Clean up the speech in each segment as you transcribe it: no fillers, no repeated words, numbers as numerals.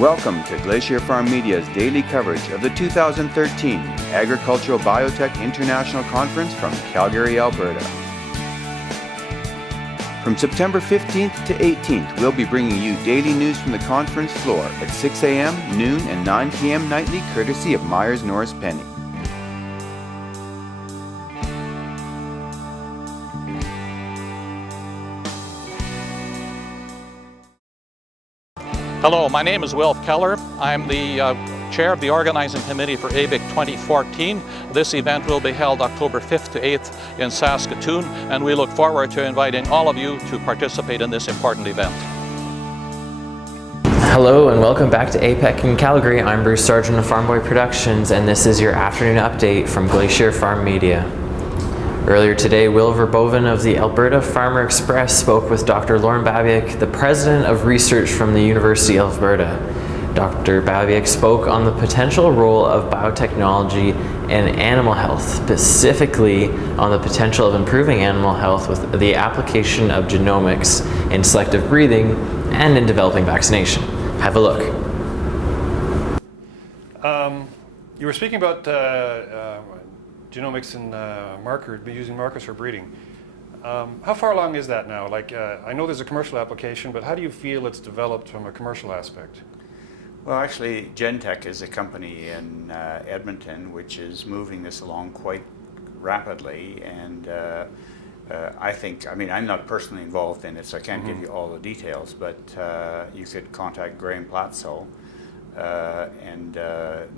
Welcome to Glacier Farm Media's daily coverage of the 2013 Agricultural Biotech International Conference from Calgary, Alberta. From September 15th to 18th, we'll be bringing you daily news from the conference floor at 6 a.m., noon, and 9 p.m. nightly, courtesy of Myers Norris Penny. Hello, my name is Wilf Keller. I'm the chair of the organizing committee for ABIC 2014. This event will be held October 5th to 8th in Saskatoon, and we look forward to inviting all of you to participate in this important event. Hello and welcome back to APEC in Calgary. I'm Bruce Sargent of Farm Boy Productions, and this is your afternoon update from Glacier Farm Media. Earlier today, Will Verboven of the Alberta Farmer Express spoke with Dr. Lorne Babiuk, the president of research from the University of Alberta. Dr. Babiuk spoke on the potential role of biotechnology in animal health, specifically on the potential of improving animal health with the application of genomics in selective breeding and in developing vaccination. Have a look. You were speaking about genomics and using markers for breeding. How far along is that now? I know there's a commercial application, but how do you feel it's developed from a commercial aspect? Well, actually, Gentech is a company in Edmonton which is moving this along quite rapidly, and I'm not personally involved in it, so I can't give you all the details, but you could contact Graham Platso, and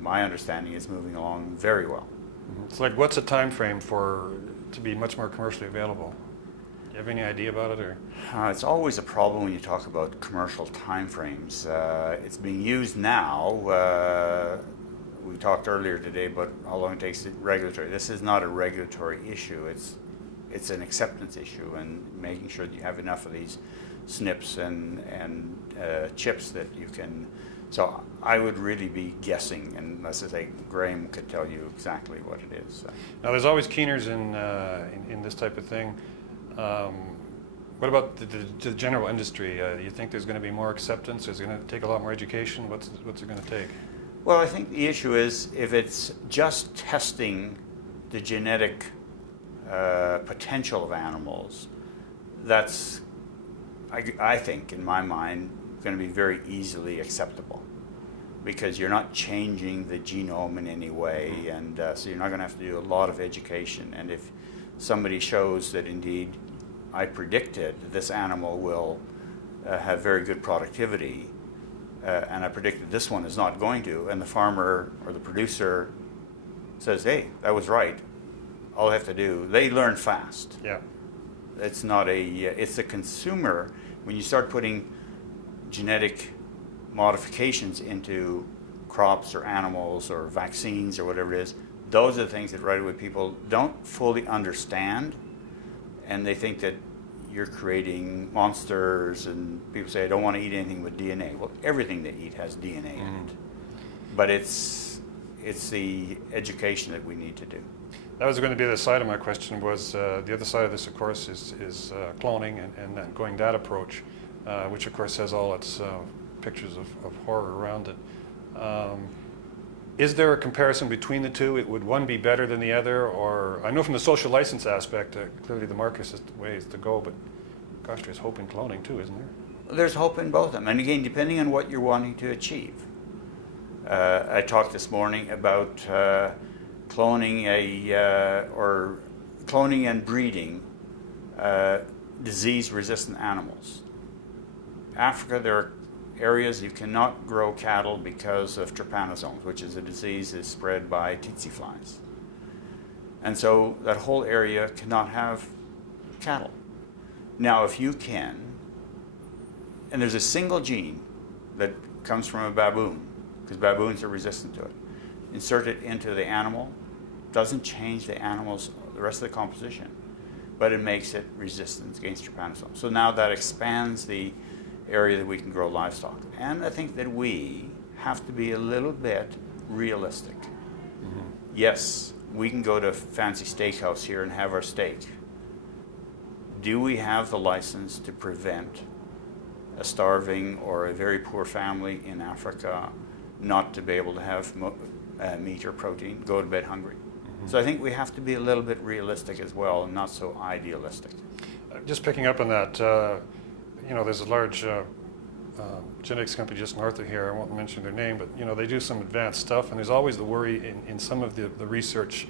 my understanding is moving along very well. It's what's a time frame to be much more commercially available? Do you have any idea about it? Or? It's always a problem when you talk about commercial time frames. It's being used now. We talked earlier today about how long it takes to regulatory. This is not a regulatory issue. It's an acceptance issue, and making sure that you have enough of these SNPs and chips that you can. So I would really be guessing, unless I say Graham could tell you exactly what it is. Now, there's always keeners in this type of thing. What about the general industry? Do you think there's going to be more acceptance? Is it going to take a lot more education? What's it going to take? Well, I think the issue is if it's just testing the genetic potential of animals, that's, I think, in my mind, going to be very easily acceptable, because you're not changing the genome in any way, and so you're not going to have to do a lot of education. And if somebody shows that indeed I predicted this animal will have very good productivity, and I predicted this one is not going to, and the farmer or the producer says, hey, that was right, all I have to do, they learn fast. Yeah. It's not it's the consumer, when you start putting genetic modifications into crops or animals or vaccines or whatever it is, those are the things that right away people don't fully understand, and they think that you're creating monsters, and people say, I don't want to eat anything with DNA. Well, everything they eat has DNA in it. But it's the education that we need to do. That was going to be the side of my question, was the other side of this, of course, is cloning and that going that approach, which of course has all its pictures of horror around it. Is there a comparison between the two? Would one be better than the other? Or I know from the social license aspect, clearly the market is the ways to go, but gosh, there's hope in cloning too, isn't there? There's hope in both of them, and again, depending on what you're wanting to achieve. I talked this morning about cloning and breeding disease-resistant animals. Africa, there are areas you cannot grow cattle because of trypanosomes, which is a disease that's spread by tsetse flies. And so that whole area cannot have cattle. Now, if you can, and there's a single gene that comes from a baboon, because baboons are resistant to it, insert it into the animal, doesn't change the rest of the composition, but it makes it resistant against trypanosomes. So now that expands the area that we can grow livestock. And I think that we have to be a little bit realistic. Yes, we can go to a fancy steakhouse here and have our steak. Do we have the license to prevent a starving or a very poor family in Africa not to be able to have meat or protein, go to bed hungry. So I think we have to be a little bit realistic as well and not so idealistic. Just picking up on that, there's a large genetics company just north of here. I won't mention their name, but they do some advanced stuff, and there's always the worry in some of the research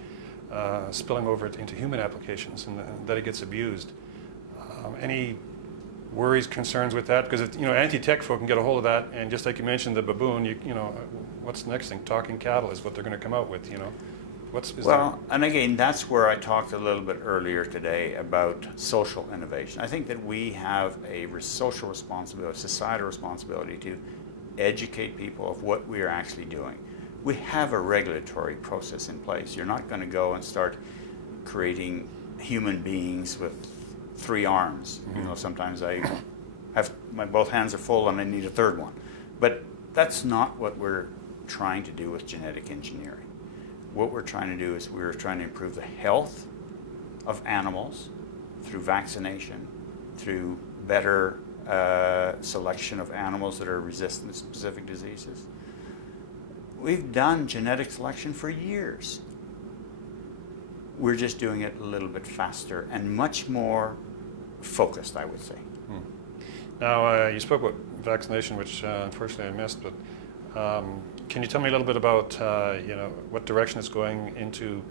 spilling over into human applications and that it gets abused. Any worries, concerns with that? Because anti-tech folk can get a hold of that, and just like you mentioned, the baboon. What's the next thing? Talking cattle is what they're going to come out with. And again, that's where I talked a little bit earlier today about social innovation. I think that we have a social responsibility, societal responsibility to educate people of what we are actually doing. We have a regulatory process in place. You're not going to go and start creating human beings with 3 arms. Sometimes I have both hands are full and I need a third one. But that's not what we're trying to do with genetic engineering. What we're trying to do is we're trying to improve the health of animals through vaccination, through better selection of animals that are resistant to specific diseases. We've done genetic selection for years. We're just doing it a little bit faster and much more focused, I would say. Now, you spoke about vaccination, which unfortunately I missed, but can you tell me a little bit about what direction it's going into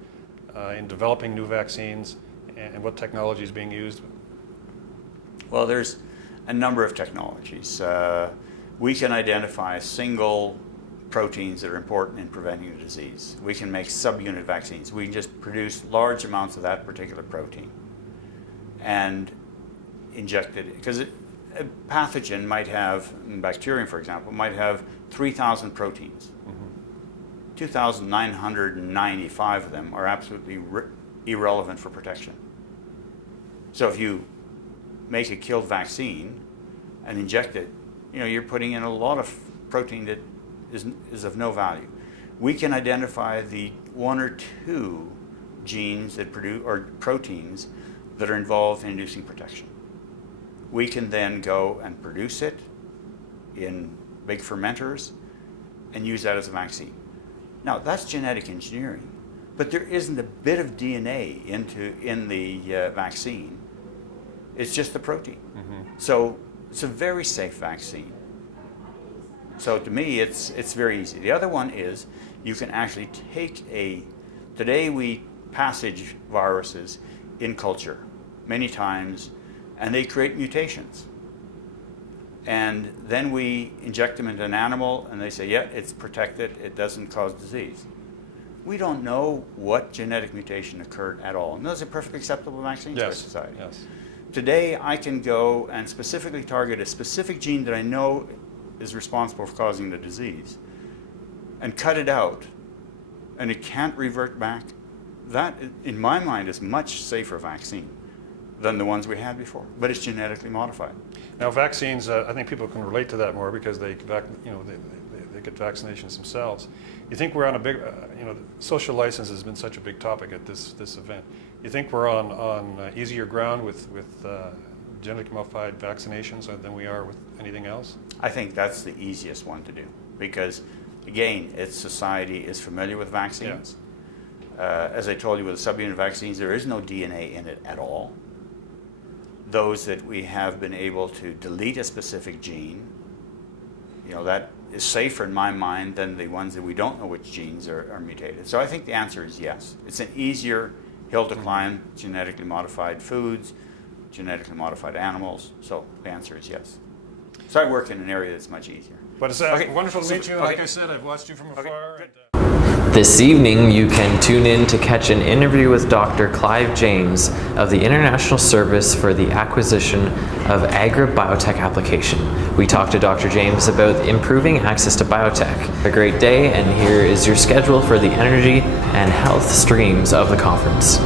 in developing new vaccines and what technology is being used? Well, there's a number of technologies. We can identify single proteins that are important in preventing a disease. We can make subunit vaccines. We can just produce large amounts of that particular protein and inject it, because a pathogen might have, bacterium for example, might have 3,000 proteins. 2,995 of them are absolutely irrelevant for protection. So if you make a killed vaccine and inject it, you're putting in a lot of protein that is of no value. We can identify the 1 or 2 genes that produce, or proteins that are involved in inducing protection. We can then go and produce it in big fermenters and use that as a vaccine. Now, that's genetic engineering, but there isn't a bit of DNA in the vaccine. It's just the protein. So it's a very safe vaccine. So to me, it's very easy. The other one is you can actually take today we passage viruses in culture many times, and they create mutations. And then we inject them into an animal, and they say, yeah, it's protected, it doesn't cause disease. We don't know what genetic mutation occurred at all. And those are perfectly acceptable vaccines for society. Yes. Today, I can go and specifically target a specific gene that I know is responsible for causing the disease and cut it out, and it can't revert back. That, in my mind, is much safer vaccine than the ones we had before, but it's genetically modified. Now, vaccines, I think people can relate to that more because they get vaccinations themselves. You think we're on a big, social license has been such a big topic at this event. You think we're on easier ground with genetically modified vaccinations than we are with anything else? I think that's the easiest one to do because, again, society is familiar with vaccines. As I told you with the subunit vaccines, there is no DNA in it at all. Those that we have been able to delete a specific gene, that is safer in my mind than the ones that we don't know which genes are mutated. So I think the answer is yes. It's an easier hill to climb, genetically modified foods, genetically modified animals. So the answer is yes. So I work in an area that's much easier. But it's wonderful to meet you. Like I said, I've watched you from afar. Okay. This evening, you can tune in to catch an interview with Dr. Clive James of the International Service for the Acquisition of Agri-Biotech Application. We talked to Dr. James about improving access to biotech. A great day, and here is your schedule for the energy and health streams of the conference.